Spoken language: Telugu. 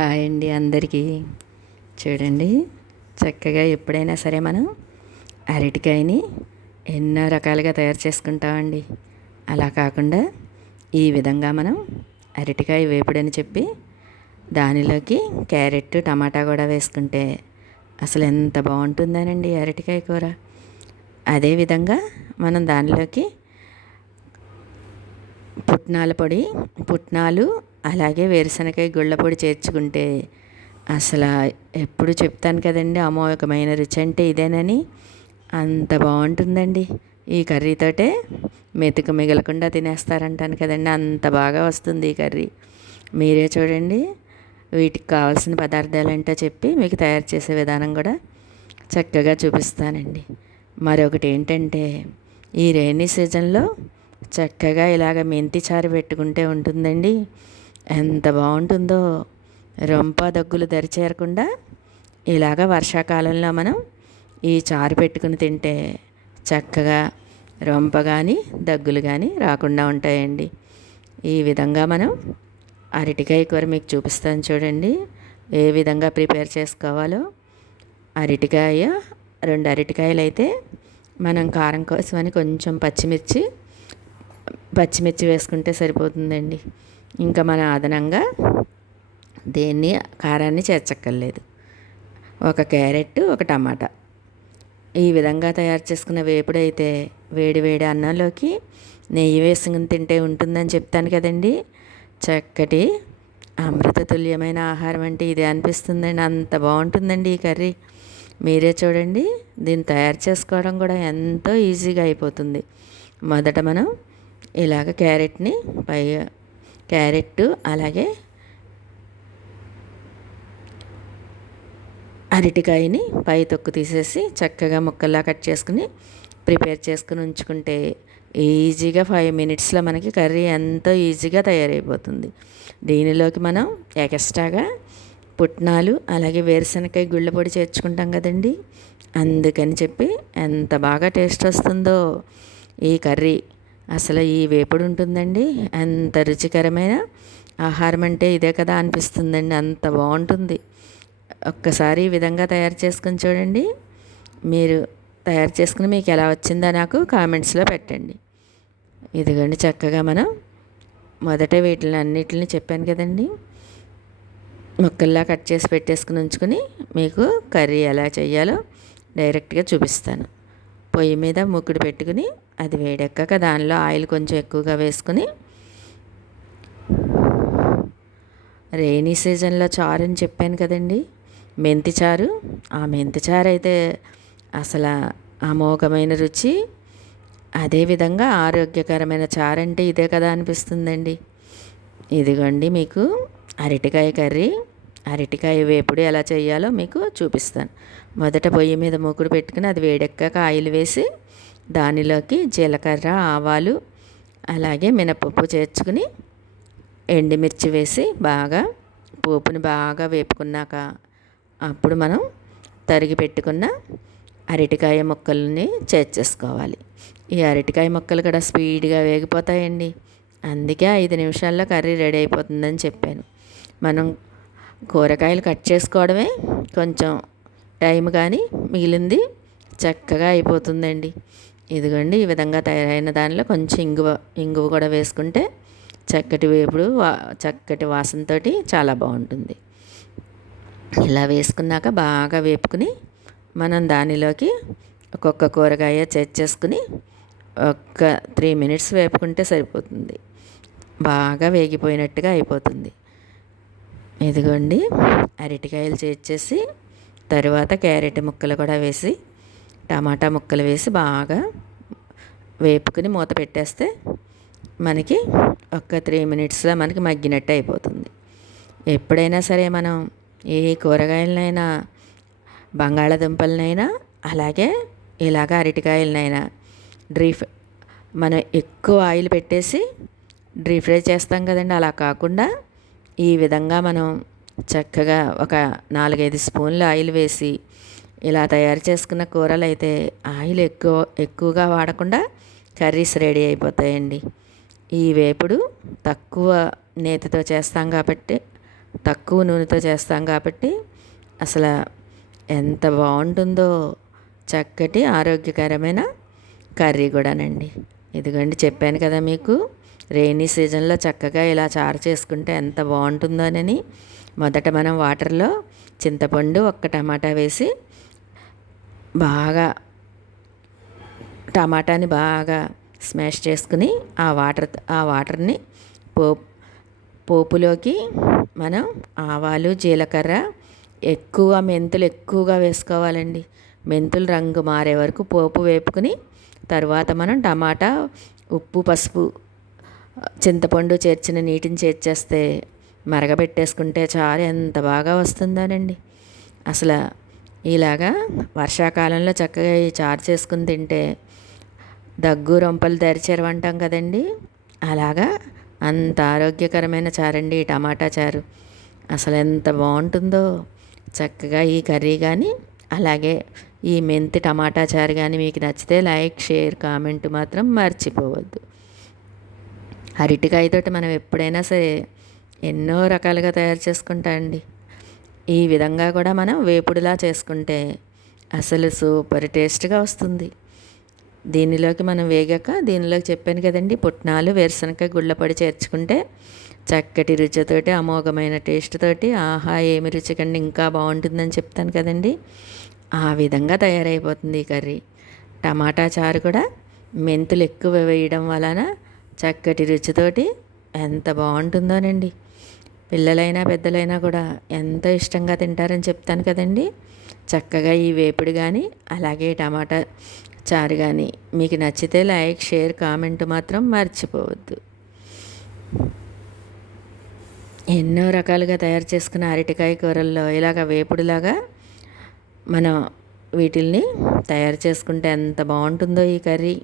హాయ్ అండి అందరికీ. చూడండి చక్కగా ఎప్పుడైనా సరే మనం అరటికాయని ఎన్నో రకాలుగా తయారు చేసుకుంటామండి. అలా కాకుండా ఈ విధంగా మనం అరటికాయ వేపుడని చెప్పి దానిలోకి క్యారెట్ టమాటా కూడా వేసుకుంటే అసలు ఎంత బాగుంటుందనండి అరటికాయ కూర. అదేవిధంగా మనం దానిలోకి పుట్నాల పొడి పుట్నాలు అలాగే వేరుశనగకాయ గుళ్ళ పొడి చేర్చుకుంటే అసలు ఎప్పుడు చెప్తాను కదండి అమోఘమైన రుచి అంటే ఇదేనని. అంత బాగుంటుందండి. ఈ కర్రీతోటే మెతుకు మిగలకుండా తినేస్తారంటాను కదండి అంత బాగా వస్తుంది ఈ కర్రీ. మీరే చూడండి వీటికి కావాల్సిన పదార్థాలు ఏంటో చెప్పి మీకు తయారు చేసే విధానం కూడా చక్కగా చూపిస్తానండి. మరొకటి ఏంటంటే ఈ రైనీ సీజన్లో చక్కగా ఇలాగ మెంతి చారు పెట్టుకుంటే ఉంటుందండి. ఎంత బాగుంటుందో రొంప దగ్గులు దరిచేరకుండా ఇలాగ వర్షాకాలంలో మనం ఈ చారు పెట్టుకుని తింటే చక్కగా రొంప కానీ దగ్గులు కానీ రాకుండా ఉంటాయండి. ఈ విధంగా మనం అరటికాయ కూర మీకు చూపిస్తాను చూడండి. ఏ విధంగా ప్రిపేర్ చేసుకోవాలో అరటికాయ రెండు అరటికాయలు అయితే మనం కారం కోసమని కొంచెం పచ్చిమిర్చి పచ్చిమిర్చి వేసుకుంటే సరిపోతుందండి. ఇంకా మన అదనంగా దేన్ని కారాన్ని చేర్చక్కర్లేదు. ఒక క్యారెట్ ఒక టమాటా. ఈ విధంగా తయారు చేసుకున్న వేపుడైతే వేడి వేడి అన్నంలోకి నెయ్యి వేసుకుని తింటే ఉంటుందని చెప్తాను కదండి. చక్కటి అమృత తుల్యమైన ఆహారం అంటే ఇదే అనిపిస్తుందండి. అంత బాగుంటుందండి ఈ కర్రీ. మీరే చూడండి. దీన్ని తయారు చేసుకోవడం కూడా ఎంతో ఈజీగా అయిపోతుంది. మొదట మనం ఇలాగ క్యారెట్ని పై క్యారెట్ అలాగే అరటికాయని పై తొక్కు తీసేసి చక్కగా ముక్కల్లా కట్ చేసుకుని ప్రిపేర్ చేసుకుని ఉంచుకుంటే ఈజీగా ఫైవ్ మినిట్స్లో మనకి కర్రీ ఎంతో ఈజీగా తయారైపోతుంది. దీనిలోకి మనం ఎక్స్ట్రాగా పుట్నాలు అలాగే వేరుశనగకాయ గుళ్ళ పొడి చేర్చుకుంటాం కదండి. అందుకని చెప్పి ఎంత బాగా టేస్ట్ వస్తుందో ఈ కర్రీ. అసలు ఈ వేపుడు ఉంటుందండి. ఎంత రుచికరమైన ఆహారం అంటే ఇదే కదా అనిపిస్తుందండి. అంత బాగుంటుంది. ఒక్కసారి ఈ విధంగా తయారు చేసుకుని చూడండి. మీరు తయారు చేసుకుని మీకు ఎలా వచ్చిందో నాకు కామెంట్స్లో పెట్టండి. ఇదిగోండి చక్కగా మనం మొదట వీటిని అన్నిటిని చెప్పాను కదండి. ముక్కల్లా కట్ చేసి పెట్టేసుకుని ఉంచుకుని మీకు కర్రీ ఎలా చేయాలో డైరెక్ట్గా చూపిస్తాను. పొయ్యి మీద ముక్కుడు పెట్టుకుని అది వేడెక్కాక దానిలో ఆయిల్ కొంచెం ఎక్కువగా వేసుకుని రెయినీ సీజన్లో చారు అని చెప్పాను కదండి. మెంతి చారు. ఆ మెంతి చారు అయితే అసలు అమోఘమైన రుచి. అదేవిధంగా ఆరోగ్యకరమైన చారు అంటే ఇదే కదా అనిపిస్తుందండి. ఇదిగోండి మీకు అరటికాయ కర్రీ. అరటికాయ వేపుడు ఎలా చేయాలో మీకు చూపిస్తాను. మొదట పొయ్యి మీద మూకుడు పెట్టుకుని అది వేడెక్కాక ఆయిల్ వేసి దానిలోకి జీలకర్ర ఆవాలు అలాగే మినపప్పు చేర్చుకుని ఎండుమిర్చి వేసి బాగా పోపుని బాగా వేపుకున్నాక అప్పుడు మనం తరిగి పెట్టుకున్న అరటికాయ ముక్కల్ని చేర్చేసుకోవాలి. ఈ అరటికాయ ముక్కలు కూడా స్పీడ్గా వేగిపోతాయండి. అందుకే ఐదు నిమిషాల్లో కర్రీ రెడీ అయిపోతుందని చెప్పాను. మనం కూరగాయలు కట్ చేసుకోవడమే కొంచెం టైం కానీ మిగిలింది చక్కగా అయిపోతుందండి. ఇదిగోండి ఈ విధంగా తయారైన దానిలో కొంచెం ఇంగువ ఇంగువ కూడా వేసుకుంటే చక్కటి వేపుడు వా చక్కటి వాసనతో చాలా బాగుంటుంది. ఇలా వేసుకున్నాక బాగా వేపుకుని మనం దానిలోకి ఒక్కొక్క కూరగాయ చేర్చేసుకుని ఒక్క త్రీ మినిట్స్ వేపుకుంటే సరిపోతుంది. బాగా వేగిపోయినట్టుగా అయిపోతుంది. ఇదిగోండి అరటికాయలు చేర్చేసి తరువాత క్యారెట్ ముక్కలు కూడా వేసి టమాటా ముక్కలు వేసి బాగా వేపుకుని మూత పెట్టేస్తే మనకి ఒక త్రీ మినిట్స్లో మనకి మగ్గినట్టు అయిపోతుంది. ఎప్పుడైనా సరే మనం ఏ కూరగాయలనైనా బంగాళాదుంపలనైనా అలాగే ఇలాగ అరటికాయలనైనా డ్రీ మనం ఎక్కువ ఆయిల్ పెట్టేసి డ్రీ ఫ్రై చేస్తాం కదండి. అలా కాకుండా ఈ విధంగా మనం చక్కగా ఒక నాలుగైదు స్పూన్లు ఆయిల్ వేసి ఇలా తయారు చేసుకున్న కూరలు అయితే ఆయిల్ ఎక్కువ ఎక్కువగా వాడకుండా కర్రీస్ రెడీ అయిపోతాయండి. ఈ వేపుడు తక్కువ నేతితో చేస్తాం కాబట్టి తక్కువ నూనెతో చేస్తాం కాబట్టి అసలు ఎంత బాగుంటుందో చక్కటి ఆరోగ్యకరమైన కర్రీ కూడానండి. ఇదిగోండి చెప్పాను కదా మీకు రెయినీ సీజన్లో చక్కగా ఇలా చారు చేసుకుంటే ఎంత బాగుంటుందోనని మొదట మనం వాటర్లో చింతపండు ఒక్క టమాటా వేసి బాగా టమాటాని బాగా స్మాష్ చేసుకుని ఆ వాటర్ ఆ వాటర్ని పోపు పోపులోకి మనం ఆవాలు జీలకర్ర ఎక్కువ మెంతులు ఎక్కువగా వేసుకోవాలండి. మెంతులు రంగు మారే వరకు పోపు వేపుకుని తర్వాత మనం టమాటా ఉప్పు పసుపు చింతపండు చేర్చిన నీటిని చేర్చేస్తే మరగబెట్టేసుకుంటే చారు ఎంత బాగా వస్తుందోనండి. అసలు ఇలాగా వర్షాకాలంలో చక్కగా ఈ చారు చేసుకుని తింటే దగ్గు రొంపలు తెరిచారు అంటాం కదండి. అలాగా అంత ఆరోగ్యకరమైన చారండి ఈ టమాటా చారు. అసలు ఎంత బాగుంటుందో. చక్కగా ఈ కర్రీ కానీ అలాగే ఈ మెంతి టమాటా చారు కానీ మీకు నచ్చితే లైక్ షేర్ కామెంట్ మాత్రం మర్చిపోవద్దు. అరటికాయతోటి మనం ఎప్పుడైనా సరే ఎన్నో రకాలుగా తయారు చేసుకుంటా అండి ఈ విధంగా కూడా మనం వేపుడులా చేసుకుంటే అసలు సూపర్ టేస్ట్గా వస్తుంది. దీనిలోకి మనం వేగాక దీనిలోకి చెప్పాను కదండి పుట్నాలు వేరుశనగ గుళ్ళపడి చేర్చుకుంటే చక్కటి రుచితోటి అమోఘమైన టేస్ట్ తోటి ఆహా ఏమి రుచికండి ఇంకా బాగుంటుందని చెప్తాను కదండి. ఆ విధంగా తయారైపోతుంది ఈ కర్రీ. టమాటా చారు కూడా మెంతులు ఎక్కువ వేయడం వలన చక్కటి రుచితోటి ఎంత బాగుంటుందోనండి. పిల్లలైనా పెద్దలైనా కూడా ఎంతో ఇష్టంగా తింటారని చెప్తాను కదండి. చక్కగా ఈ వేపుడు కానీ అలాగే టమాటా చారు కానీ మీకు నచ్చితే లైక్ షేర్ కామెంట్ మాత్రం మర్చిపోవద్దు. ఎన్నో రకాలుగా తయారు చేసుకున్న అరటికాయ కూరల్లో ఇలాగ వేపుడులాగా మనం వీటిల్ని తయారు చేసుకుంటే ఎంత బాగుంటుందో ఈ కర్రీ.